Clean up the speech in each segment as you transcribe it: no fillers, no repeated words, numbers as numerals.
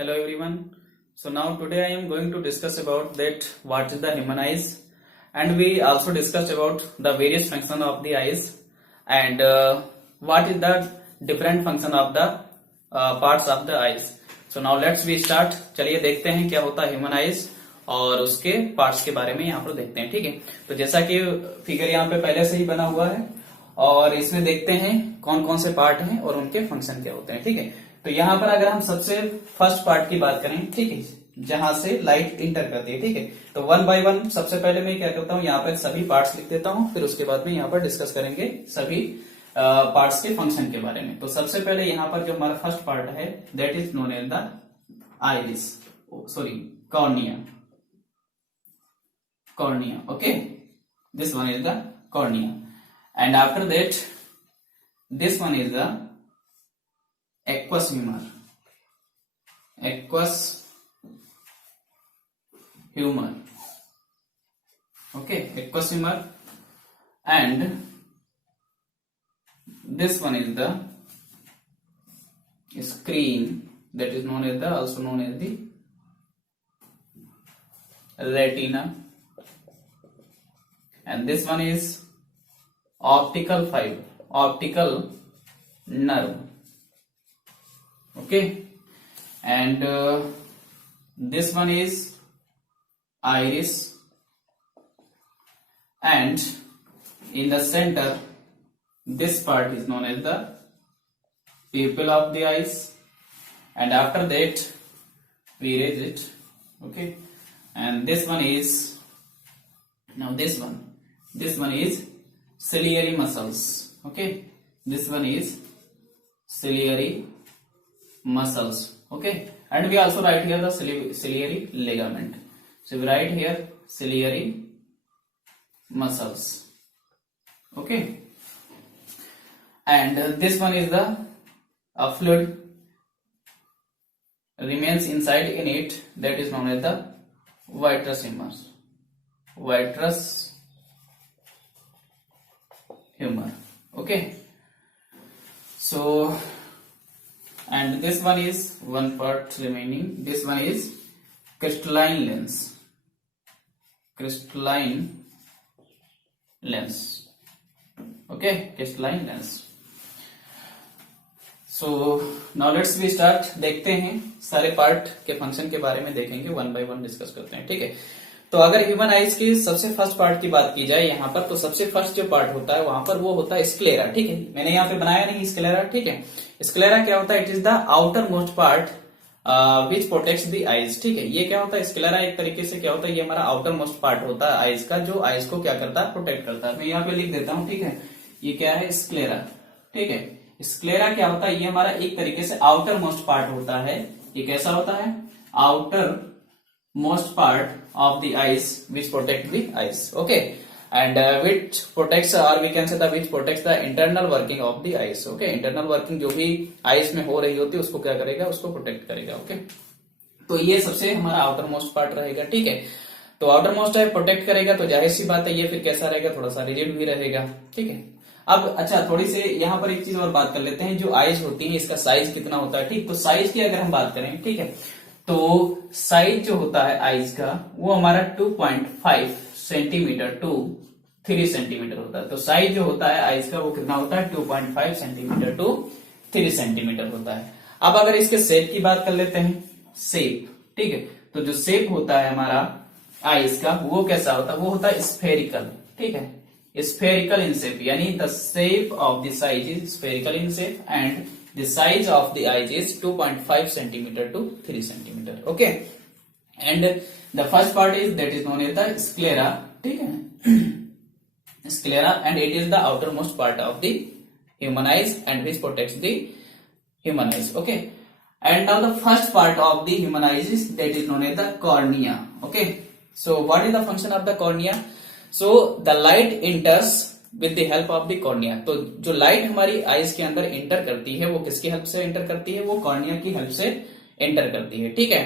Hello everyone. So now today I am going to discuss about that what is the human eyes, and we also discussed about the various function of the eyes and what is the different function of the parts of the eyes. So now let's we start. चलिए देखते हैं क्या होता है human eyes और उसके parts के बारे में यहाँ पर देखते हैं। ठीक है, तो जैसा कि फिगर यहाँ पे पहले से ही बना हुआ है और इसमें देखते हैं कौन कौन से पार्ट हैं और उनके फंक्शन क्या होते हैं। ठीक है, तो यहाँ पर अगर हम सबसे फर्स्ट पार्ट की बात करें, ठीक है, जहां से लाइट इंटर करती है। ठीक है, तो वन बाय वन सबसे पहले मैं क्या करता हूँ, यहाँ पर सभी पार्ट्स लिख देता हूँ, फिर उसके बाद में यहाँ पर डिस्कस करेंगे सभी पार्ट्स के फंक्शन के बारे में। तो सबसे पहले यहाँ पर जो हमारा फर्स्ट पार्ट है that is known as the iris, sorry cornea. Cornea, okay, this one is the cornea, and after that this one is the aqueous humor, aqueous humor, okay, aqueous humor, and this one is the screen, that is known as the also known as the retina, and this one is optical fiber, optical nerve, okay, and this one is iris, and in the center this part is known as the pupil of the eyes, and after that we erase it, okay, and this one is now this one is ciliary muscles, okay, this one is ciliary muscles, okay, and we also write here the ciliary ligament, so we write here ciliary muscles, okay, and this one is the fluid remains inside in it, that is known as the vitreous humor, vitreous humor, okay. So and this one is one part remaining, this one is crystalline lens, crystalline lens, okay, crystalline lens. So now let's we start, देखते हैं सारे part के function के बारे में देखेंगे, one by one discuss करते हैं। ठीक है, तो अगर ह्यूमन आइज की सबसे फर्स्ट पार्ट की बात की जाए यहाँ पर, तो सबसे फर्स्ट जो पार्ट होता है वहां पर वो होता है स्क्लेरा। ठीक है, मैंने यहाँ पे बनाया नहीं स्क्लेरा। ठीक है, स्क्लेरा क्या होता है, it is the outer most part which protects the eyes. ठीक है, ये क्या होता है, स्क्लेरा एक तरीके से क्या होता है, ये हमारा आउटर मोस्ट पार्ट होता है आइज का, जो आइज को क्या करता है, प्रोटेक्ट करता है। मैं यहाँ पे लिख देता हूँ, ठीक है, ये क्या है, स्क्लेरा। ठीक है, स्क्लेरा क्या होता है, ये हमारा एक तरीके से आउटर मोस्ट पार्ट होता है। ये कैसा होता है, outer most part of the eyes which protect the eyes, okay, and which protects or we can say that which protects the internal working of the eyes, okay, internal working जो भी eyes में हो रही होती है उसको क्या करेगा, उसको प्रोटेक्ट करेगा, ओके। तो ये सबसे हमारा आउटर मोस्ट पार्ट रहेगा। ठीक है, तो आउटर मोस्ट है प्रोटेक्ट करेगा, तो जाहिर सी बात है ये फिर कैसा रहेगा, थोड़ा सा रिजिड भी रहेगा। ठीक है, अब अच्छा थोड़ी से यहाँ पर एक चीज और बात कर लेते हैं, जो आइज होती है इसका साइज कितना होता है। ठीक, तो साइज की अगर हम बात करें, ठीक है, तो साइज जो होता है आइज का वो हमारा 2.5 सेंटीमीटर टू 3 सेंटीमीटर होता है। तो साइज जो होता है आइज का वो कितना होता है, 2.5 सेंटीमीटर टू 3 सेंटीमीटर होता है। अब अगर इसके शेप की बात कर लेते हैं, शेप, ठीक है, तो जो शेप होता है हमारा आइज का वो कैसा होता है, वो होता है स्फेरिकल। ठीक है, स्फेरिकल इन शेप, यानी the shape of the size is spherical in shape and the size of the eyes is 2.5 centimeter to 3 centimeter, okay, and the first part is that is known as the sclera. ठीक है, sclera, and it is the outermost part of the human eyes and which protects the human eyes, okay, and now the first part of the human eyes is that is known as the cornea, okay. So what is the function of the cornea? So the light enters with the help of the cornea. तो जो light हमारी eyes के अंदर enter करती है वो किसकी help से एंटर करती है, वो कॉर्निया की हेल्प से एंटर करती है। ठीक है,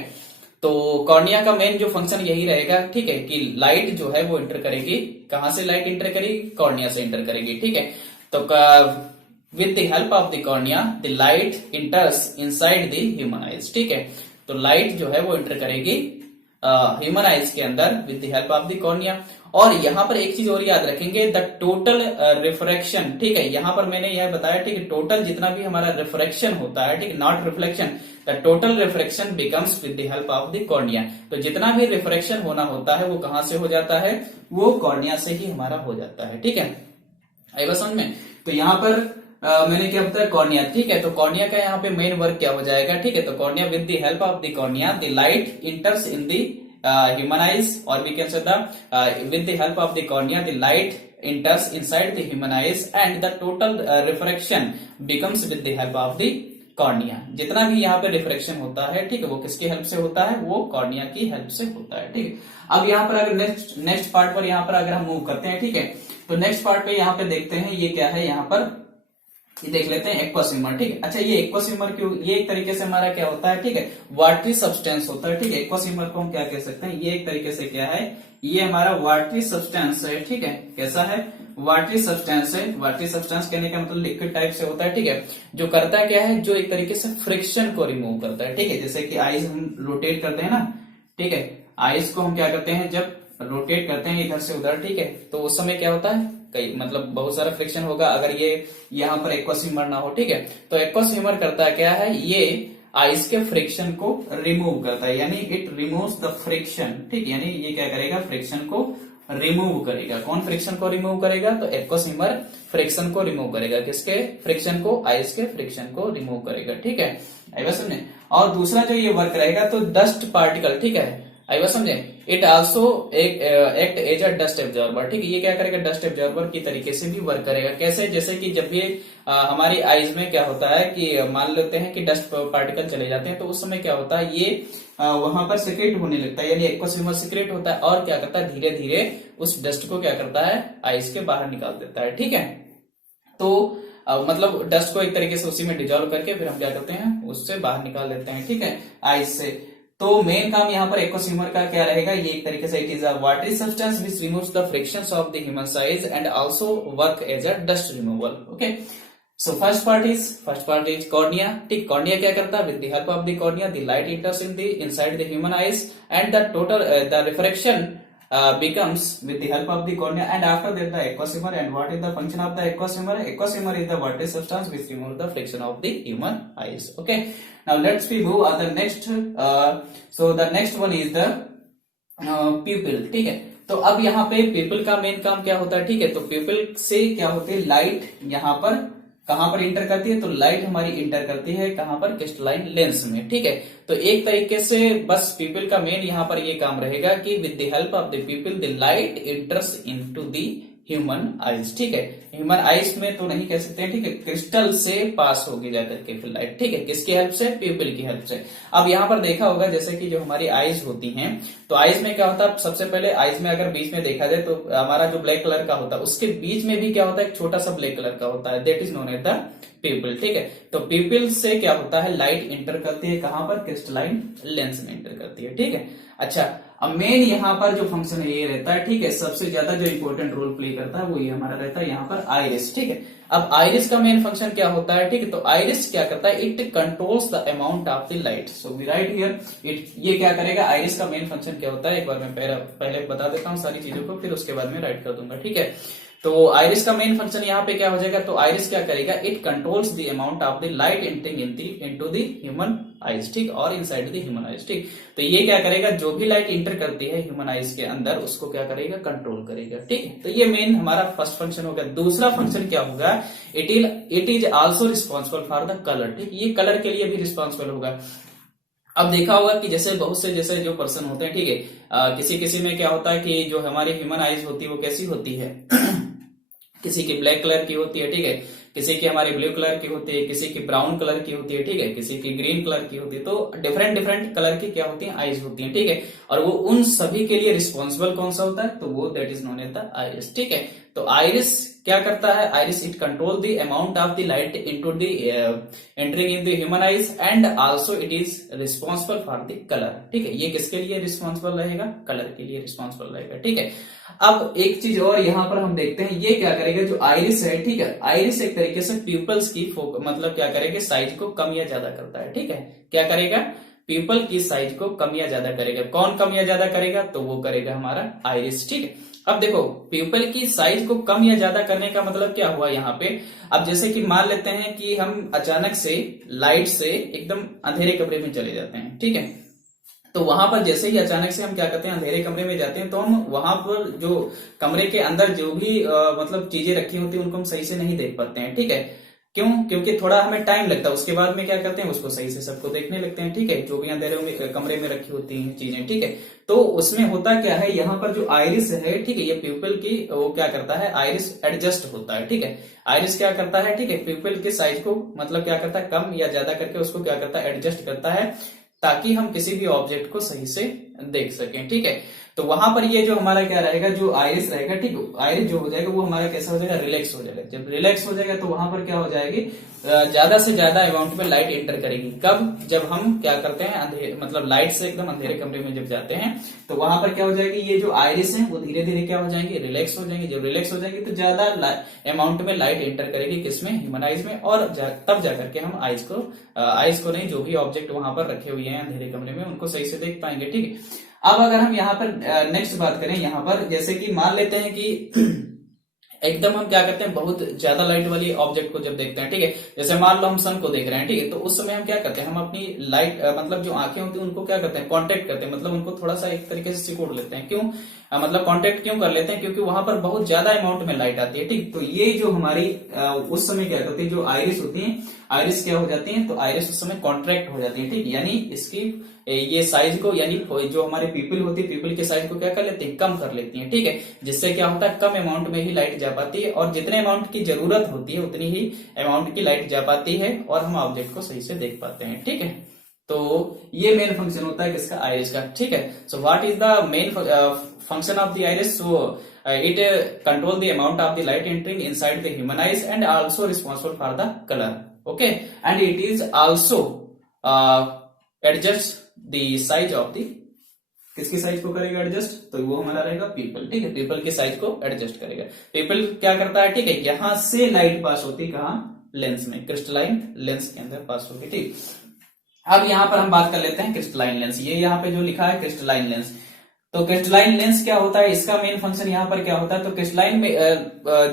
तो कॉर्निया का मेन जो फंक्शन यही रहेगा, ठीक है, कि लाइट जो है वो एंटर करेगी, कहां से लाइट एंटर करेगी, कॉर्निया से एंटर करेगी। ठीक है, तो with the help of the cornea the light enters inside the human eyes. ठीक है, तो लाइट जो है वो एंटर करेगी ह्यूमन आइज के अंदर with the help of the cornea. और यहाँ पर एक चीज और याद रखेंगे, द टोटल रिफ्रैक्शन, ठीक है, यहाँ पर मैंने यह बताया, ठीक है, टोटल जितना भी हमारा रिफ्रैक्शन होता है, ठीक है, not reflection, the total refraction becomes with the help of the cornea. तो जितना भी रिफ्रैक्शन होना होता है वो कहां से हो जाता है, वो कॉर्निया से ही हमारा हो जाता है, ठीक है, आई बात समझ में। तो यहाँ पर मैंने क्या बताया, कॉर्निया, ठीक है, तो कॉर्निया का यहाँ पे मेन वर्क क्या हो जाएगा, ठीक है, तो cornea with the help of the cornea the light enters in the human eyes, or we can say the with the help of the cornea the light enters inside the human eyes and the total refraction becomes with the help of the cornea. जितना भी यहाँ पे refraction होता है, ठीक है, वो किसकी हेल्प से होता है, वो कॉर्निया की हेल्प से होता है, ठीक है। अब यहाँ पर अगर नेक्स्ट पार्ट पर यहाँ पर अगर हम मूव करते हैं, ठीक है, तो नेक्स्ट पार्ट पे यहाँ पे देखते हैं ये क्या है, यहाँ पर ये देख लेते हैं एक्वास्विमर, ठीक है। अच्छा, ये एक्वास्विमर क्यों, ये एक तरीके से हमारा क्या होता है, ठीक है, वाटरी सब्सटेंस होता है, ठीक है। एक्वास्विमर को हम क्या कह सकते हैं, ये एक तरीके से क्या है, ये हमारा वाटरी सब्सटेंस है, ठीक है। कैसा है, वाटरी सब्सटेंस है। वाटरी सब्सटेंस कहने का मतलब लिक्विड टाइप से होता है, ठीक है, जो करता क्या है, जो एक तरीके से फ्रिक्शन को रिमूव करता है, ठीक है। जैसे कि आइस हम रोटेट करते हैं ना, ठीक है, आइस को हम क्या करते हैं, जब रोटेट करते हैं इधर से उधर, ठीक है, तो उस समय क्या होता है, कई मतलब बहुत सारा फ्रिक्शन होगा अगर ये यहाँ पर एक्वास्विमर ना हो, ठीक है। तो एक्वास्विमर करता क्या है, ये आइस के फ्रिक्शन को रिमूव करता है, यानी इट रिमूव्स द फ्रिक्शन, ठीक, यानी ये क्या करेगा, फ्रिक्शन को रिमूव करेगा। कौन फ्रिक्शन को रिमूव करेगा, तो एक्वास्विमर फ्रिक्शन को रिमूव करेगा, किसके फ्रिक्शन को, आइस के फ्रिक्शन को रिमूव करेगा, ठीक है, आई बात समझे। और दूसरा जो ये वर्क रहेगा, तो डस्ट पार्टिकल, ठीक है, आई बात समझे, it also act as a dust absorber, ठीक है, ये क्या करेगा, डस्ट एब्जॉर्बर की तरीके से भी वर्क करेगा। कैसे, जैसे कि जब ये हमारी आईज में क्या होता है कि मान लेते हैं कि डस्ट पार्टिकल चले जाते हैं, तो उस समय क्या होता है, ये वहां पर सिक्रेट होने लगता है, यानी एक्वास्विमर सिक्रेट होता है और क्या करता है, धीरे धीरे उस डस्ट को क्या करता है, आइस के बाहर निकाल देता है, ठीक है। तो मतलब डस्ट को एक तरीके से उसी में डिजोल्व करके फिर हम क्या करते हैं, उससे बाहर निकाल देते हैं, ठीक है, आइस से। तो मेन काम यहाँ पर एक्वास्विमर का क्या रहेगा, ये एक तरीके से it is a watery substance which removes the frictions of the human size and also work as a dust removal, okay. So first part is cornea, ठीक, कॉर्निया क्या करता है, with the help of the cornea the light enters in the inside the human eyes and the total the refraction becomes with the help of the cornea and after that the aquaswimer. And what is the function of the aquaswimer? Aquaswimer is the watery substance which removes the friction of the human eyes, okay. Now let's we move on the next so the next one is the pupil, ठीक है। तो अब यहाँ पे pupil का main काम क्या होता है, ठीक है, तो pupil से क्या होती है, लाइट यहाँ पर कहां पर इंटर करती है, तो लाइट हमारी इंटर करती है कहां पर, क्रिस्टलाइन लेंस में, ठीक है। तो एक तरीके से बस पीपल का मेन यहाँ पर ये काम रहेगा कि with the help of the people the light इंटर्स into the human eyes, ठीक है। ह्यूमन आइज में तो नहीं कह सकते हैं, ठीक है, क्रिस्टल से पास होगी जाकर के फिर लाइट, ठीक है, किसकी हेल्प से, पीपल की हेल्प से। अब यहाँ पर देखा होगा जैसे कि जो हमारी आइज होती हैं, तो आइज में क्या होता है, सबसे पहले आइज में अगर बीच में देखा जाए तो हमारा जो ब्लैक कलर का होता है उसके बीच में भी क्या होता है, एक छोटा सा ब्लैक कलर का होता है, that is known as the pupil, ठीक है। तो पीपल से क्या होता है, लाइट इंटर करती है कहां पर, क्रिस्टलाइन लेंस में इंटर करती है, ठीक है। अच्छा, अब मेन यहाँ पर जो फंक्शन है ये रहता है, ठीक है, सबसे ज्यादा जो इंपॉर्टेंट रोल प्ले करता है वो ये हमारा रहता है यहाँ पर आइरिस, ठीक है। अब आइरिस का मेन फंक्शन क्या होता है, ठीक है, तो आइरिस क्या करता है, it controls the amount of the light, so we write here it, ये क्या करेगा, आइरिस का मेन फंक्शन क्या होता है, एक बार मैं पहले बता देता हूँ सारी चीजों को, फिर उसके बाद में राइट कर दूंगा, ठीक है। तो आइरिस का मेन फंक्शन यहाँ पे क्या हो जाएगा, तो आइरिस क्या करेगा, it controls the amount of the light entering into the human eyes, ठीक, और इनसाइड द ह्यूमन आइज, ठीक। तो ये क्या करेगा, जो भी लाइट इंटर करती है ह्यूमन आइज के अंदर उसको क्या करेगा, कंट्रोल करेगा, ठीक है। तो ये मेन हमारा फर्स्ट फंक्शन हो गया। दूसरा फंक्शन क्या होगा, it is also responsible for the colour, ठीक, ये कलर के लिए भी रिस्पॉन्सिबल होगा। अब देखा होगा कि जैसे बहुत से जैसे जो पर्सन होते हैं, ठीक है, किसी किसी में क्या होता है कि जो हमारी ह्यूमन आइज होती है वो कैसी होती है किसी की ब्लैक कलर की होती है, ठीक है, किसी की हमारी ब्लू कलर की होती है, किसी की ब्राउन कलर की होती है, ठीक है, किसी की ग्रीन कलर की होती है। तो डिफरेंट डिफरेंट कलर की क्या होती है, आइज होती है, ठीक है। और वो उन सभी के लिए रिस्पॉन्सिबल कौन सा होता है, तो वो that is known as the iris, ठीक है। तो आइरिस क्या करता है, iris it control the amount of the light into the entering in the human eyes and also it is responsible for the colour, ठीक है। ये किसके लिए रिस्पॉन्सिबल रहेगा, कलर के लिए रिस्पॉन्सिबल रहेगा, ठीक है। अब एक चीज और यहाँ पर हम देखते हैं, ये क्या करेगा, जो आइरिस है, ठीक है, आइरिस एक तरीके से प्यूपल्स की मतलब क्या करेगा, साइज को कम या ज्यादा करता है, ठीक है। क्या करेगा, पीपल की साइज को कम या ज्यादा करेगा। कौन कम या ज्यादा करेगा? तो वो करेगा हमारा आइरिस। ठीक है, अब देखो पीपल की साइज को कम या ज्यादा करने का मतलब क्या हुआ यहाँ पे। अब जैसे कि मान लेते हैं कि हम अचानक से लाइट से एकदम अंधेरे कमरे में चले जाते हैं, ठीक है, तो वहां पर जैसे ही अचानक से हम क्या करते हैं, अंधेरे कमरे में जाते हैं, तो हम वहां पर जो कमरे के अंदर जो भी मतलब चीजें रखी होती हैं उनको हम सही से नहीं देख पाते हैं। ठीक है, क्यों? क्योंकि थोड़ा हमें टाइम लगता है, उसके बाद में क्या करते हैं, उसको सही से सबको देखने लगते हैं। ठीक है, जो भी अंधेरे में कमरे में रखी होती हैं चीजें। ठीक है, तो उसमें होता क्या है, यहाँ पर जो आइरिस है, ठीक है, ये पीपल की वो क्या करता है, आइरिस एडजस्ट होता है। ठीक है, आइरिस क्या करता है, ठीक है, पीपल के साइज को मतलब क्या करता है, कम या ज्यादा करके उसको क्या करता है, एडजस्ट करता है, ताकि हम किसी भी ऑब्जेक्ट को सही से देख सकें। ठीक है, तो वहां पर ये जो हमारा क्या रहेगा, जो आइरिस रहेगा, ठीक है, आइरिस जो हो जाएगा वो हमारा कैसा हो जाएगा, रिलैक्स हो जाएगा। जब रिलैक्स हो जाएगा तो वहां पर क्या हो जाएगी, ज्यादा से ज्यादा अमाउंट में लाइट एंटर करेगी। कब? जब हम क्या करते हैं, अंधेरे मतलब लाइट से एकदम अंधेरे कमरे में जब जाते हैं, तो वहां पर क्या हो जाएगी, ये जो आइरिस है वो धीरे धीरे क्या हो जाएंगे, रिलैक्स हो जाएंगे। जब रिलैक्स हो जाएंगे तो ज्यादा अमाउंट में लाइट एंटर करेगी, किसमें, ह्यूमन आइज में, और तब जाकर के हम आइज को नहीं, जो भी ऑब्जेक्ट वहां पर रखे हुए हैं अंधेरे कमरे में, उनको सही से देख पाएंगे। ठीक है, अब अगर हम यहाँ पर नेक्स्ट बात करें, यहाँ पर जैसे कि मान लेते हैं कि एकदम हम क्या करते हैं, बहुत ज्यादा लाइट वाली ऑब्जेक्ट को जब देखते हैं, ठीक है, जैसे मान लो हम सन को देख रहे हैं, ठीक है, तो उस समय हम क्या करते हैं, हम अपनी लाइट मतलब जो आंखें होती हैं उनको क्या करते हैं, कांटेक्ट करते हैं, मतलब उनको थोड़ा सा एक तरीके से सिकोड़ लेते हैं। क्यों? मतलब कांटेक्ट क्यों कर लेते हैं? क्योंकि वहां पर बहुत ज्यादा अमाउंट में लाइट आती है। ठीक, तो ये जो हमारी उस समय क्या करती है, जो आइरिस होती है, आइरिस क्या हो जाती है, तो आइरिस उस समय कॉन्ट्रैक्ट हो जाती है। ठीक, यानी इसकी ये साइज को, यानी जो हमारे पीपल होती है, पीपल की साइज को क्या कर लेती है, कम कर लेती है। ठीक है, जिससे क्या होता है, कम अमाउंट में ही लाइट जा पाती है, और जितने अमाउंट की जरूरत होती है उतनी ही अमाउंट की लाइट जा पाती है, और हम ऑब्जेक्ट को सही से देख पाते हैं। ठीक है, तो ये मेन फंक्शन होता है किसका, आइरिस का। ठीक है, so what is the main function of the iris? So it control the amount of the light entering inside the human eyes and also responsible for the color. Okay, and it is also adjust the size of the, किसकी size को करेगा adjust, तो वो हमारा रहेगा people. ठीक है, people की साइज को एडजस्ट करेगा। पीपल क्या करता है, ठीक है, यहां से लाइट पास होती कहां, लेंस में, क्रिस्टलाइन लेंस के अंदर पास होगी। ठीक, अब यहां पर हम बात कर लेते हैं क्रिस्टलाइन लेंस। ये यहाँ पे जो लिखा है क्रिस्टलाइन लेंस, तो क्रिस्टलाइन लेंस क्या होता है, इसका मेन फंक्शन यहाँ पर क्या होता है, तो क्रिस्टलाइन में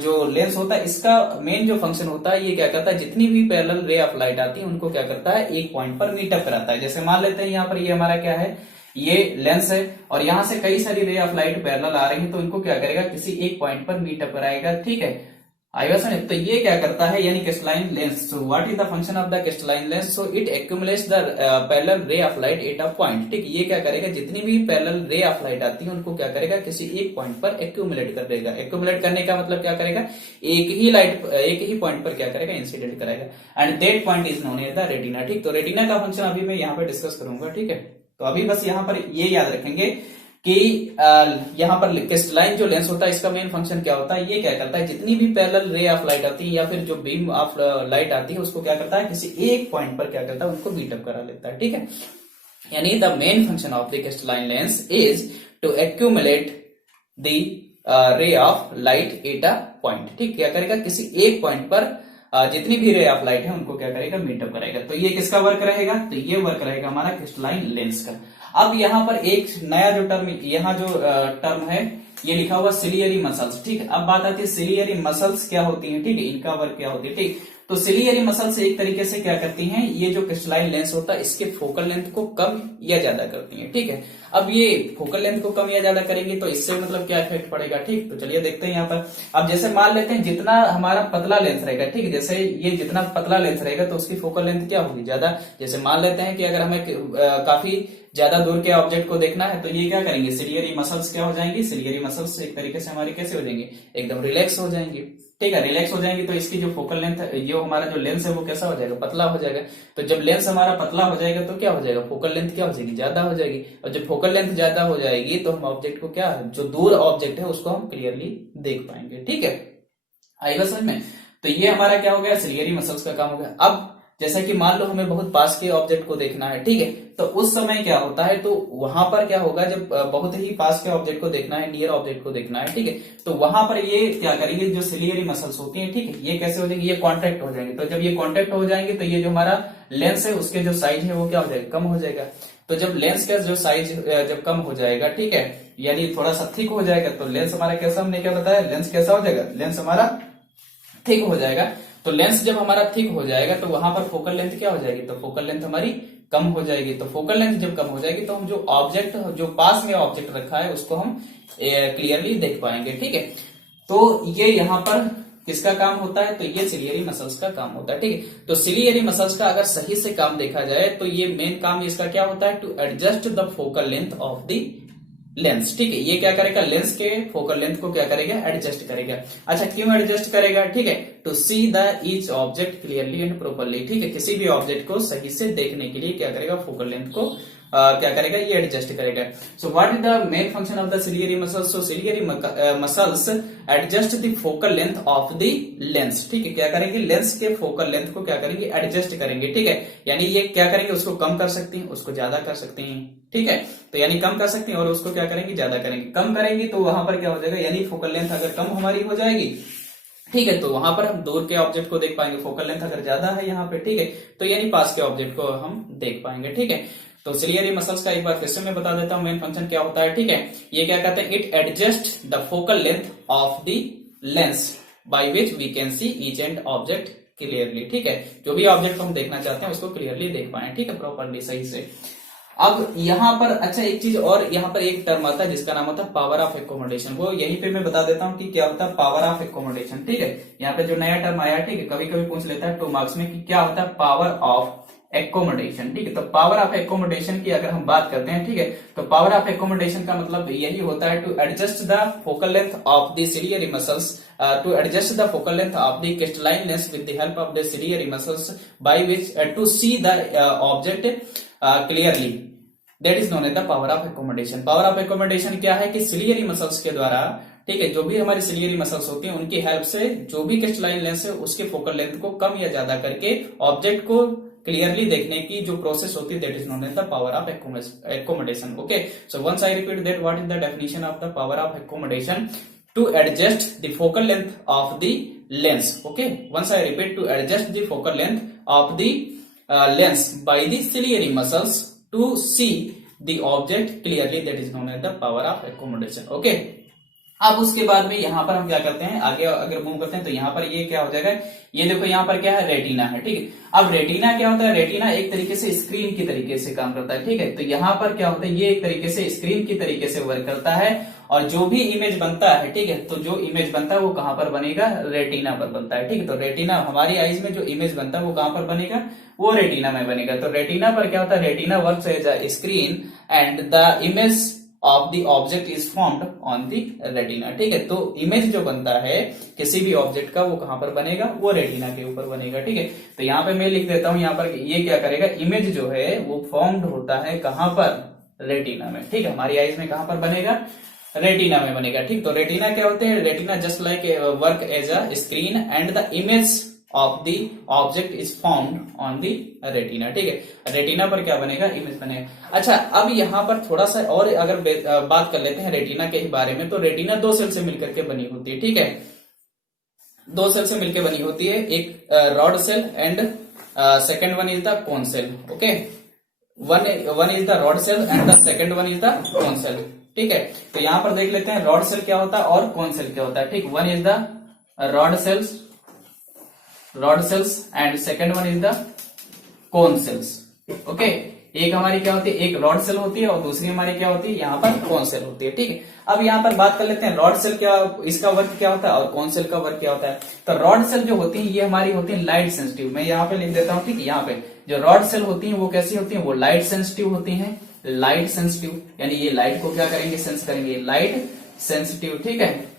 जो लेंस होता है, इसका मेन जो फंक्शन होता है, ये क्या करता है, जितनी भी पैरेलल रे ऑफ लाइट आती है उनको क्या करता है, एक पॉइंट पर मीट अप कराता है। जैसे मान लेते हैं यहाँ पर ये हमारा क्या है, ये लेंस है, और यहां से कई सारी रे ऑफ लाइट पैरेलल आ रही है, तो इनको क्या करेगा, किसी एक पॉइंट पर मीट अप कराएगा। ठीक है, आएगा समझ? तो ये क्या करता है, यानी crystalline lens. So what is the function of the crystalline lens? So it accumulates the parallel रे of light at a point. ठीक, ये क्या करेगा, जितनी भी पैरेलल रे ऑफ लाइट आती है उनको क्या करेगा, किसी एक पॉइंट पर एक्यूमुलेट कर देगा। एक्यूमुलेट करने का मतलब क्या करेगा, एक ही पॉइंट पर क्या करेगा, इंसिडेंट कराएगा, and that point is known as the retina. ठीक, तो रेटिना का फंक्शन अभी मैं यहाँ पर डिस्कस करूंगा। ठीक है, तो अभी बस यहाँ पर ये याद रखेंगे कि यहाँ पर क्रिस्टलाइन जो लेंस होता है, इसका मेन फंक्शन क्या होता है, ये क्या करता है, जितनी भी पैरेलल रे ऑफ लाइट आती है या फिर जो बीम ऑफ लाइट आती है, उसको क्या करता है, किसी एक पॉइंट पर क्या करता है, उनको मीट अप करा लेता है। ठीक है, यानी the main function of the crystalline lens is to accumulate the ray of light at a point. ठीक, क्या करेगा, किसी एक पॉइंट पर जितनी भी रे ऑफ लाइट है उनको क्या करेगा, मीट अप कराएगा। तो ये किसका वर्क रहेगा, तो ये वर्क रहेगा हमारा क्रिस्टलाइन लेंस का। अब यहाँ पर एक नया जो टर्म, यहाँ जो टर्म है, ये लिखा हुआ सिलियरी मसल्स। ठीक है, अब बात आती है सिलियरी मसल्स क्या होती है। ठीक है, इनका वर्क क्या होती है। ठीक, तो सिलियरी मसल्स एक तरीके से क्या करती हैं, ये जो क्रिस्टलाइन लेंस होता है, इसके फोकल लेंथ को कम या ज्यादा करती हैं। ठीक है, अब ये फोकल लेंथ को कम या ज्यादा करेंगे तो इससे मतलब क्या इफेक्ट पड़ेगा। ठीक, तो चलिए देखते हैं यहाँ पर। अब जैसे मान लेते हैं जितना हमारा पतला लेंथ रहेगा, ठीक है, जैसे ये जितना पतला लेंथ रहेगा तो उसकी फोकल लेंथ क्या होगी, ज्यादा। जैसे मान लेते हैं कि अगर हमें काफी ज्यादा दूर के ऑब्जेक्ट को देखना है, तो ये क्या करेंगे, सिलियरी मसल्स क्या हो जाएंगी, सिलियरी मसल्स एक तरीके से हमारे कैसे हो जाएंगे, एकदम रिलैक्स हो जाएंगे। ठीक है, रिलैक्स हो जाएंगी तो इसकी जो फोकल लेंथ, जो हमारा जो लेंस है वो कैसा हो जाएगा, पतला हो जाएगा। तो जब लेंस हमारा पतला हो जाएगा तो क्या हो जाएगा, फोकल लेंथ क्या हो जाएगी, ज्यादा हो जाएगी। और जब फोकल लेंथ ज्यादा हो जाएगी तो हम ऑब्जेक्ट को क्या, जो दूर ऑब्जेक्ट है उसको हम क्लियरली देख पाएंगे। ठीक है, आएगा समझ में? तो ये हमारा क्या हो गया, सिलियरी मसल्स का काम हो गया। अब जैसा कि मान लो हमें बहुत पास के ऑब्जेक्ट को देखना है, ठीक है, तो उस समय क्या होता है, तो वहां पर क्या होगा, जब बहुत ही पास के ऑब्जेक्ट को देखना है, नियर ऑब्जेक्ट को देखना है, ठीक है, तो वहां पर ये क्या करेंगे, जो सिलियरी मसल्स होती हैं, ठीक है, ये कैसे हो जाएंगे, ये कॉन्ट्रैक्ट हो जाएंगे। तो जब ये कॉन्ट्रैक्ट हो जाएंगे तो ये जो हमारा लेंस है उसके जो साइज है वो क्या हो जाएगा, कम हो जाएगा। तो जब लेंस का जो साइज जब कम हो जाएगा, ठीक है, यानी थोड़ा सा थिक हो जाएगा, तो लेंस हमारा कैसा, हमने क्या बताया, लेंस कैसा हो जाएगा, लेंस हमारा थिक हो जाएगा। तो लेंस जब हमारा थिक हो जाएगा तो वहां पर फोकल लेंथ क्या हो जाएगी, तो फोकल लेंथ हमारी कम हो जाएगी। तो फोकल लेंथ जब कम हो जाएगी तो हम जो ऑब्जेक्ट, जो पास में ऑब्जेक्ट रखा है उसको हम क्लियरली देख पाएंगे, ठीक है। तो ये यहाँ पर किसका काम होता है, तो ये सिलियरी मसल्स का काम होता है, ठीक है। तो सिलियरी मसल्स का अगर सही से काम देखा जाए तो ये मेन काम इसका क्या होता है, to adjust the focal length of the lens, ठीक है। ये क्या करेगा, लेंस के फोकल लेंथ को क्या करेगा, एडजस्ट करेगा। अच्छा, क्यों एडजस्ट करेगा, ठीक है, to see the each object clearly and properly, ठीक है, किसी भी ऑब्जेक्ट को सही से देखने के लिए क्या करेगा, फोकल लेंथ को क्या करेगा, ये एडजस्ट करेगा। So what is the main function of the ciliary muscles, so ciliary muscles adjust the focal length of the lens, ठीक है, क्या करेंगे, लेंस के फोकल लेंथ को क्या करेंगे, एडजस्ट करेंगे, ठीक है, यानी ये क्या करेंगे, उसको कम कर सकती हैं, उसको ज्यादा कर सकती हैं, ठीक है। तो यानी कम कर सकती हैं और उसको क्या करेंगे, ज्यादा करेंगे। कम करेंगे तो वहां पर क्या हो जाएगा, यानी फोकल लेंथ अगर कम हमारी हो जाएगी, ठीक है, तो वहां पर हम दूर के ऑब्जेक्ट को देख पाएंगे। फोकल लेंथ अगर ज्यादा है यहाँ पे, ठीक है, तो यानी पास के ऑब्जेक्ट को हम देख पाएंगे, ठीक है। तो सिलियरी मसल्स का एक बार फिर से मैं बता देता हूं मेन फंक्शन क्या होता है, ठीक है। ये क्या कहते हैं, it adjust the focal length of the lens by which we can see each and object clearly, ठीक है, जो भी ऑब्जेक्ट को हम देखना चाहते हैं उसको क्लियरली देख पाए, ठीक है, प्रॉपरली, सही से। अब यहाँ पर अच्छा एक चीज और, यहाँ पर एक टर्म आता है जिसका नाम होता है पावर ऑफ एकोमोडेशन। वो यहीं पे मैं बता देता हूँ कि क्या होता है पावर ऑफ एकोमोडेशन, ठीक है। यहाँ पे जो नया टर्म आया, ठीक है, कभी कभी पूछ लेता है 2 मार्क्स में कि क्या होता है पावर ऑफ एकोमोडेशन, ठीक है। तो पावर ऑफ एकोमोडेशन की अगर हम बात करते हैं, ठीक है, तो पावर ऑफ एकोमोडेशन का मतलब यही होता है to adjust the focal length of the ciliary muscles, to adjust the focal length of the crystalline lens with the help of the ciliary muscles by which to see the object clearly, that is known as the power of accommodation। power of accommodation क्या है कि ciliary muscles के द्वारा, ठीक है, जो भी हमारी सिलियरी मसल्स होती हैं उनकी हेल्प से जो भी क्रिस्टलाइन लेंस है उसके फोकल लेंथ को कम या ज्यादा करके ऑब्जेक्ट को क्लियरली देखने की जो प्रोसेस होती है, that is known as the power of accommodation। Okay, so once I repeat that, what is the definition of the power of accommodation, to adjust the focal length of the lens, okay, once I repeat, to adjust the focal length of the lens by the ciliary muscles to see the object clearly, that is known as the power of accommodation। okay, अब उसके बाद में यहाँ पर हम क्या करते हैं, आगे अगर मूव करते हैं तो यहाँ पर ये क्या हो जाएगा, ये देखो यहाँ पर क्या है, रेटिना है, ठीक है। अब रेटिना क्या होता है, रेटिना एक तरीके से स्क्रीन की तरीके से काम करता है, ठीक है। तो यहाँ पर क्या होता है, ये एक तरीके से स्क्रीन की तरीके से वर्क करता है और जो भी इमेज बनता है, ठीक है, तो जो इमेज बनता है वो कहाँ पर बनेगा, रेटिना पर बनता है, ठीक है। तो रेटिना, हमारी आईज में जो इमेज बनता है वो कहाँ पर बनेगा, वो रेटिना में बनेगा। तो रेटिना पर क्या होता है, retina works as a screen and the image of the object is formed on the retina, ठीक है। तो इमेज जो बनता है किसी भी ऑब्जेक्ट का वो कहां पर बनेगा, वो रेटिना के ऊपर बनेगा, ठीक है। तो यहाँ पे मैं लिख देता हूं, यहाँ पर ये क्या करेगा, इमेज जो है वो फॉर्म्ड होता है कहां पर, रेटिना में, ठीक है। हमारी आईज में कहां पर बनेगा, रेटिना में बनेगा, ठीक। तो रेटिना क्या होते हैं, retina just like work as a screen and the image of the object is formed on the retina, ठीक है। रेटिना पर क्या बनेगा, इमेज बनेगा। अच्छा, अब यहाँ पर थोड़ा सा और अगर बात कर लेते हैं रेटिना के बारे में, तो रेटिना 2 सेल से मिलकर के बनी होती है, ठीक है। 2 सेल से मिलकर बनी होती है, एक rod cell and second one is the cone cell, okay. One is the rod cell and the second one is the cone cell, ठीक है। तो यहाँ पर देख लेते हैं रॉड सेल क्या होता है और कोन सेल क्या होता है, ठीक। One is the rod sales and second one is the cone cells, okay. एक हमारी क्या होती है, एक रॉड सेल होती है और दूसरी हमारी क्या होती है, यहाँ पर कोन सेल होती है, ठीक है। अब यहाँ पर बात कर लेते हैं रॉड सेल क्या, इसका वर्क क्या होता है और कोन सेल का वर्क क्या होता है। तो रॉड सेल जो होती है ये हमारी होती है लाइट सेंसिटिव, मैं यहाँ पे लिख देता हूँ, ठीक है। यहाँ पे जो रॉड सेल होती है वो कैसी होती है, वो लाइट सेंसिटिव होती है, लाइट सेंसिटिव, यानी ये लाइट को क्या करेंगे, सेंस करेंगे, लाइट सेंसिटिव, ठीक है,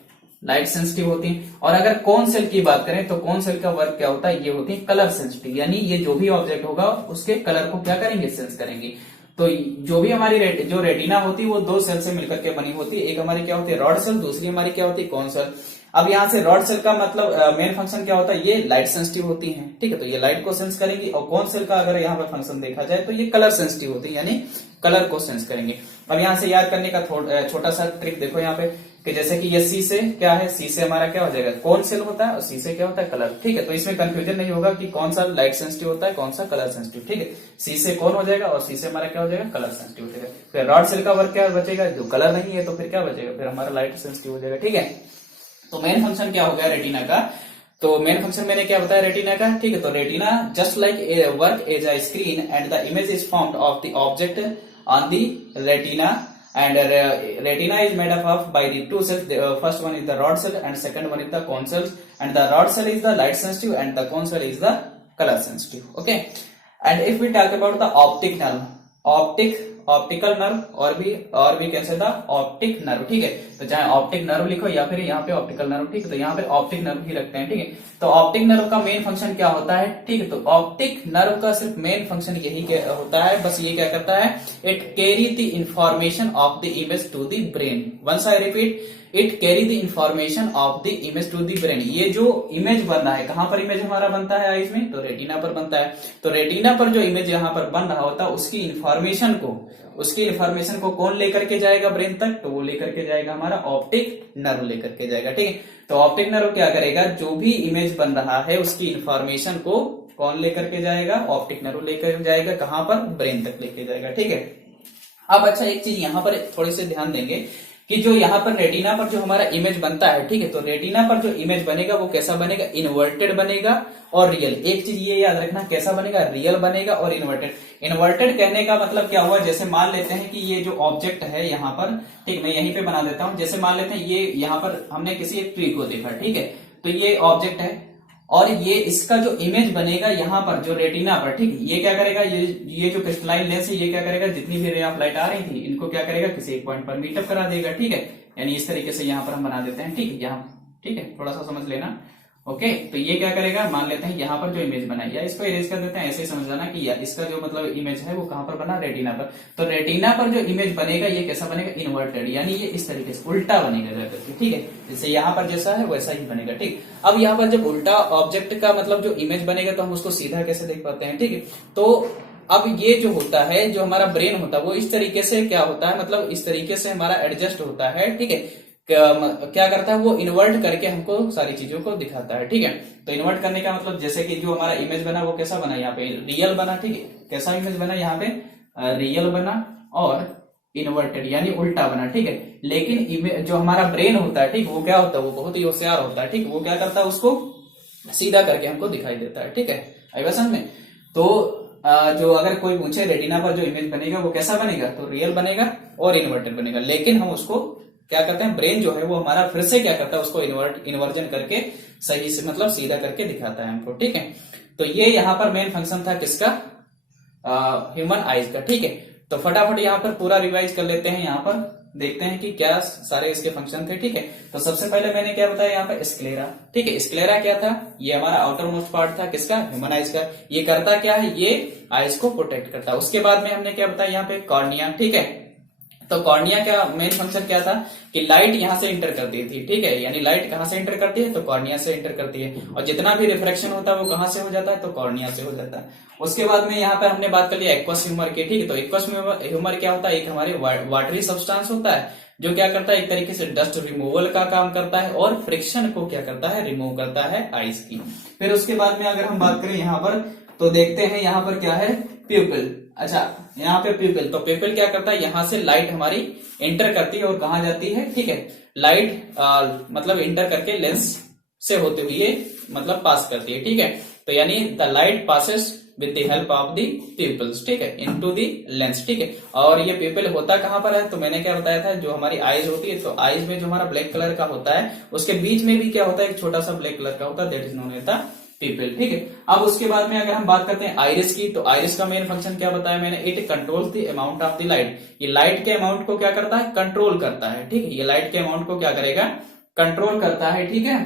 लाइट सेंसिटिव होती है। और अगर कोन सेल की बात करें तो कोन सेल का वर्क क्या होता है, ये होती है कलर सेंसिटिव, यानी ये जो भी ऑब्जेक्ट होगा उसके कलर को क्या करेंगे, सेंस करेंगे। तो जो भी हमारी जो रेटिना होती है वो 2 सेल से मिलकर के बनी होती है, एक हमारी क्या होती है रॉड सेल, दूसरी हमारी क्या होती है कोन सेल। अब यहाँ से रॉड सेल का मतलब मेन फंक्शन क्या होता है, ये लाइट सेंसिटिव होती हैं, ठीक है, तो ये लाइट को सेंस करेंगी। और कौन सेल का अगर यहाँ पर फंक्शन देखा जाए तो ये कलर सेंसिटिव होती है, यानी कलर को सेंस करेंगे। अब यहाँ से याद करने का छोटा सा ट्रिक देखो यहाँ पे, कि जैसे कि ये सी से क्या है, सी से हमारा क्या हो जाएगा, कौन सेल होता है, और सी से क्या होता है, कलर, ठीक है। तो इसमें कंफ्यूजन नहीं होगा कि कौन सा लाइट सेंसिटिव होता है, कौन सा कलर सेंसिटिव, ठीक है। सी से कौन हो जाएगा और सी से हमारा क्या हो जाएगा, कलर सेंसिटिव हो जाएगा। फिर रॉड सेल का वर्क क्या बचेगा, जो कलर नहीं है तो फिर क्या बचेगा, फिर हमारा लाइट सेंसिटिव हो जाएगा, ठीक है। तो मेन फंक्शन क्या हो गया रेटिना का, तो मेन फंक्शन मैंने क्या बताया रेटिना का, ठीक है। तो retina just like work as a screen and the image is formed of the object on the retina, and retina is made up of by the two cells. The first one is the rod cell and second one is the cone cells, and the rod cell is the light sensitive and the cone cell is the color sensitive, okay. And if we talk about the optic nerve, optical nerve और भी कैसे था, optic nerve, ठीक है। तो चाहे optic nerve लिखो या फिर यहाँ पे ऑप्टिकल नर्व, ठीक है, तो यहाँ पे ऑप्टिक नर्व ही रखते हैं, ठीक है। तो ऑप्टिक नर्व का मेन फंक्शन क्या होता है, ठीक है। तो ऑप्टिक नर्व का सिर्फ मेन फंक्शन यही होता है, बस ये क्या करता है, it carry the information of the image to the brain. Once I repeat, it carry the information of the image to the brain. ये जो इमेज बन रहा है, कहां पर इमेज हमारा बनता है आईज में, तो रेटिना पर बनता है। तो रेटिना पर जो इमेज यहाँ पर बन रहा होता है, उसकी इंफॉर्मेशन को कौन लेकर के जाएगा ब्रेन तक, तो वो लेकर के जाएगा हमारा ऑप्टिक नर्व लेकर के जाएगा, ठीक है। तो ऑप्टिक नर्व क्या करेगा, जो भी इमेज बन रहा है उसकी इंफॉर्मेशन को कौन लेकर के जाएगा, ऑप्टिक नर्व लेकर जाएगा, कहां पर, ब्रेन तक लेके जाएगा, ठीक है। अब अच्छा एक चीज यहाँ पर थोड़ी सी ध्यान देंगे कि जो यहाँ पर रेटिना पर जो हमारा इमेज बनता है, ठीक है, तो रेटिना पर जो इमेज बनेगा वो कैसा बनेगा, इन्वर्टेड बनेगा और रियल। एक चीज ये याद रखना, कैसा बनेगा, रियल बनेगा और इन्वर्टेड। इन्वर्टेड कहने का मतलब क्या हुआ, जैसे मान लेते हैं कि ये जो ऑब्जेक्ट है यहाँ पर, ठीक, मैं यहीं पे बना देता हूँ। जैसे मान लेते हैं ये यहाँ पर हमने किसी एक ट्री को देखा, ठीक है, तो ये ऑब्जेक्ट है और ये इसका जो इमेज बनेगा यहाँ पर जो रेटिना पर, ठीक, ये क्या करेगा, ये जो क्रिस्टलाइन लेंस है ये क्या करेगा, जितनी भी रे ऑफ लाइट आ रही थी इनको क्या करेगा, किसी एक पॉइंट पर मीट अप करा देगा, ठीक है। यानी इस तरीके से यहाँ पर हम बना देते हैं, ठीक है, यहाँ, ठीक है, थोड़ा सा समझ लेना, ओके। तो ये क्या करेगा, मान लेते हैं यहाँ पर जो इमेज बना, या इसको इरेज कर देते हैं, ऐसे ही समझ लेना कि इसका जो मतलब इमेज है वो कहां पर बना, रेटिना पर। तो रेटिना पर जो इमेज बनेगा ये कैसा बनेगा, इन्वर्टेड, यानी ये इस तरीके से उल्टा बनेगा जाकर के, ठीक है। जैसे यहाँ पर जैसा है वैसा ही बनेगा, ठीक। अब यहाँ पर जब उल्टा ऑब्जेक्ट का मतलब जो इमेज बनेगा तो हम उसको सीधा कैसे देख पाते हैं, ठीक है। तो अब ये जो होता है, जो हमारा ब्रेन होता है वो इस तरीके से क्या होता है, मतलब इस तरीके से हमारा एडजस्ट होता है, ठीक है। क्या करता है वो, इन्वर्ट करके हमको सारी चीजों को दिखाता है, ठीक है। तो इन्वर्ट करने का मतलब जैसे कि जो हमारा इमेज बना वो कैसा बना, यहाँ पे रियल बना, ठीक है। कैसा इमेज बना यहाँ पे, रियल बना और इन्वर्टेड यानी उल्टा बना, ठीक है। लेकिन जो हमारा ब्रेन होता है, ठीक, वो क्या होता है, वो बहुत ही होशियार होता है, ठीक, वो क्या करता है, उसको सीधा करके हमको दिखाई देता है, ठीक है। आई बात समझ में। तो जो अगर कोई पूछे रेटिना पर जो इमेज बनेगा वो कैसा बनेगा, तो रियल बनेगा और इन्वर्टेड बनेगा। लेकिन हम उसको क्या करते हैं, ब्रेन जो है वो हमारा फिर से क्या करता है, उसको इन्वर्जन करके सही से मतलब सीधा करके दिखाता है हमको, ठीक है। तो ये यहाँ पर मेन फंक्शन था किसका, ह्यूमन आईज का, ठीक है। तो फटाफट यहाँ पर पूरा रिवाइज कर लेते हैं, यहाँ पर देखते हैं कि क्या सारे इसके फंक्शन थे, ठीक है। तो सबसे पहले मैंने क्या बताया यहाँ पे, स्क्लेरा, ठीक है। स्क्लेरा क्या था, ये हमारा आउटर मोस्ट पार्ट था किसका, ह्यूमन आईज का। ये करता क्या है, ये आईज को प्रोटेक्ट करता है। उसके बाद में हमने क्या बताया यहाँ पे, कॉर्निया, ठीक है। तो कॉर्निया का मेन फंक्शन क्या था कि लाइट यहां से इंटर करती थी, ठीक है। यानी लाइट कहां से इंटर करती है, तो कॉर्निया से इंटर करती है। और जितना भी रिफ्रैक्शन होता है वो कहां से हो जाता है, तो कॉर्निया से हो जाता है। उसके बाद में यहाँ पर हमने बात कर लिया एक्वस ह्यूमर की, ठीक है। तो एक्वस ह्यूमर क्या होता है, एक हमारे वाटरी सब्सटेंस होता है जो क्या करता है, एक तरीके से डस्ट रिमूवल का काम करता है और फ्रिक्शन को क्या करता है, रिमूव करता है आइस की। फिर उसके बाद में अगर हम बात करें यहाँ पर, तो देखते हैं यहाँ पर क्या है, प्यूपिल। अच्छा, यहाँ पे प्यूपिल, तो प्यूपिल क्या करता है, यहाँ से लाइट हमारी इंटर करती है और कहाँ जाती है, ठीक है। लाइट मतलब इंटर करके लेंस से होते हुए मतलब पास करती है, ठीक है। तो यानी the light passes with the help of the pupils, ठीक है, इनटू द लेंस, ठीक है। और ये प्यूपिल होता कहाँ पर है, तो मैंने क्या बताया था, जो हमारी आईज होती है, तो आईज में जो हमारा ब्लैक कलर का होता है उसके बीच में भी क्या होता है, एक छोटा सा ब्लैक कलर का होता है, that is known as the pupil, ठीक है। अब उसके बाद में अगर हम बात करते हैं आइरिस की, तो आइरिस का मेन फंक्शन क्या बताया मैंने, it controls the amount of the light. ये लाइट के अमाउंट को क्या करता है, कंट्रोल करता है, ठीक है। ये लाइट के अमाउंट को क्या करेगा, कंट्रोल करता है, ठीक है।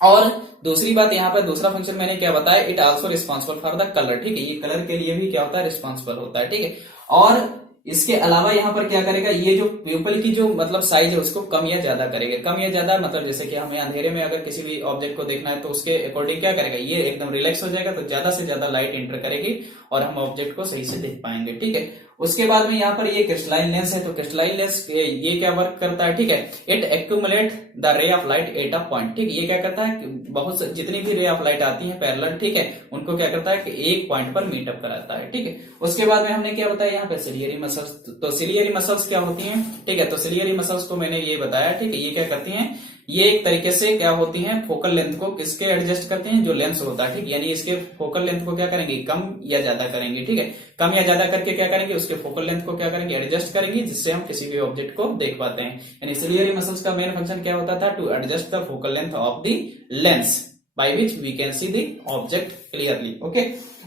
और दूसरी बात यहाँ पर दूसरा फंक्शन मैंने क्या बताया, it also responsible for the colour, ठीक है। ये कलर के लिए भी क्या होता है, रिस्पॉन्सिबल होता है, ठीक है। और इसके अलावा यहाँ पर क्या करेगा, ये जो प्यूपल की जो मतलब साइज है उसको कम या ज्यादा करेगा। कम या ज्यादा मतलब जैसे कि हमें अंधेरे में अगर किसी भी ऑब्जेक्ट को देखना है तो उसके अकॉर्डिंग क्या करेगा, ये एकदम रिलैक्स हो जाएगा, तो ज्यादा से ज्यादा लाइट इंटर करेगी और हम ऑब्जेक्ट को सही से देख पाएंगे। ठीक है, उसके बाद में यहाँ पर ये क्रिस्टलाइन लेंस है, तो क्रिस्टलाइन लेंस ये क्या वर्क करता है, ठीक है, it accumulate the ray of light at a point. ठीक, ये क्या करता है, बहुत जितनी भी रे ऑफ लाइट आती है पैरेलल, ठीक है, उनको क्या करता है कि एक पॉइंट पर मीट अप कराता है। ठीक है, उसके बाद में हमने क्या बताया यहाँ पे सिलियरी मसल्स। तो सिलियरी मसल्स क्या होती हैं, ठीक है, तो सिलियरी मसल्स को मैंने ये बताया। ठीक है, ये क्या करती हैं, ये एक तरीके से क्या होती हैं, फोकल लेंथ को किसके एडजस्ट करते हैं, जो लेंस होता है। ठीक, यानी इसके फोकल लेंथ को क्या करेंगे, कम या ज्यादा करेंगे। ठीक है, कम या ज्यादा करके क्या करेंगे, उसके फोकल लेंथ को क्या करेंगे, एडजस्ट करेंगे, जिससे हम किसी भी ऑब्जेक्ट को देख पाते हैं। यानी सिलियरी मसल्स का मेन फंक्शन क्या होता था, to adjust the focal length of the lens by which we can see the object clearly. Okay,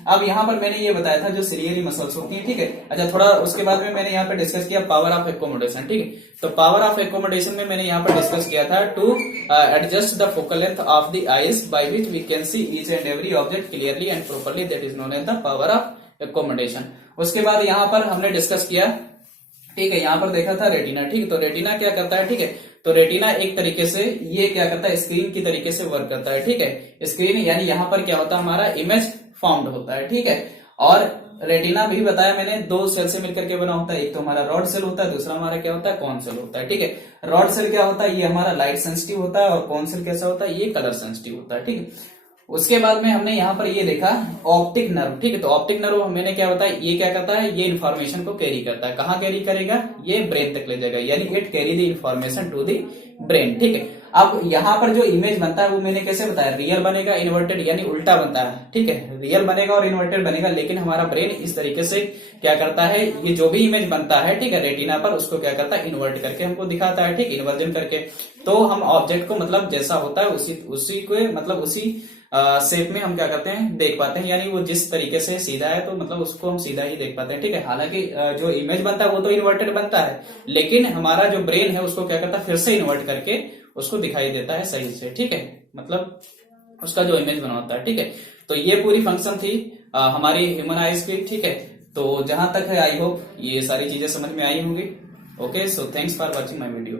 अब यहाँ पर मैंने ये बताया था जो सिलियरी मसल्स होती हैं। ठीक है, अच्छा थोड़ा उसके बाद में मैंने यहाँ पे डिस्कस किया पावर ऑफ एकोमोडेशन। ठीक है, तो पावर ऑफ एकोमोडेशन में मैंने यहाँ पर डिस्कस किया था to adjust the focal length of the eyes by which we can see each and every object clearly and properly, that is known as the power of accommodation. उसके बाद यहाँ पर हमने डिस्कस किया, ठीक है, यहाँ पर देखा था रेटिना। ठीक, तो रेटिना क्या करता है, ठीक है, तो रेटिना एक तरीके से ये क्या करता है, स्क्रीन की तरीके से वर्क करता है। ठीक है, स्क्रीन यानी यहाँ पर क्या होता है, हमारा इमेज फॉर्म्ड होता है। ठीक है, और रेटिना भी बताया मैंने, दो सेल से मिलकर के बना होता है, एक तो हमारा रॉड सेल होता है, दूसरा हमारा क्या होता है, कॉन सेल होता है। ठीक है, रॉड सेल क्या होता है, ये हमारा लाइट सेंसिटिव होता है, और कॉन सेल कैसा होता है, ये कलर सेंसिटिव होता है। ठीक है, उसके बाद में हमने यहाँ पर ये देखा ऑप्टिक नर्व। ठीक है, तो ऑप्टिक नर्व मैंने क्या बताया, ये क्या करता है, ये इन्फॉर्मेशन को कैरी करता है। कहाँ कैरी करेगा, ये ब्रेन तक ले जाएगा, यानी it carry the information to the brain. ठीक है, अब यहाँ पर जो इमेज बनता है वो मैंने कैसे बताया, रियल बनेगा, इन्वर्टेड यानी उल्टा बनता है। ठीक है, रियल बनेगा और इन्वर्टेड बनेगा, लेकिन हमारा ब्रेन इस तरीके से क्या करता है, ये जो भी इमेज बनता है, ठीक है, रेटिना पर, उसको क्या करता है, इन्वर्ट करके हमको दिखाता है। ठीक, इन्वर्जन करके, तो हम ऑब्जेक्ट को मतलब जैसा होता है उसी को मतलब उसी शेप में हम क्या करते हैं, देख पाते हैं, यानी वो जिस तरीके से सीधा है तो मतलब उसको हम सीधा ही देख पाते हैं। ठीक है, हालांकि जो इमेज बनता है वो तो इन्वर्टेड बनता है, लेकिन हमारा जो ब्रेन है उसको क्या करता है, फिर से इन्वर्ट करके उसको दिखाई देता है सही से। ठीक है, मतलब उसका जो इमेज बना होता है। ठीक है, तो ये पूरी फंक्शन थी हमारी ह्यूमन आईज की। ठीक है, तो जहां तक है आई होप ये सारी चीजें समझ में आई होंगी। Okay, so thanks for watching my video.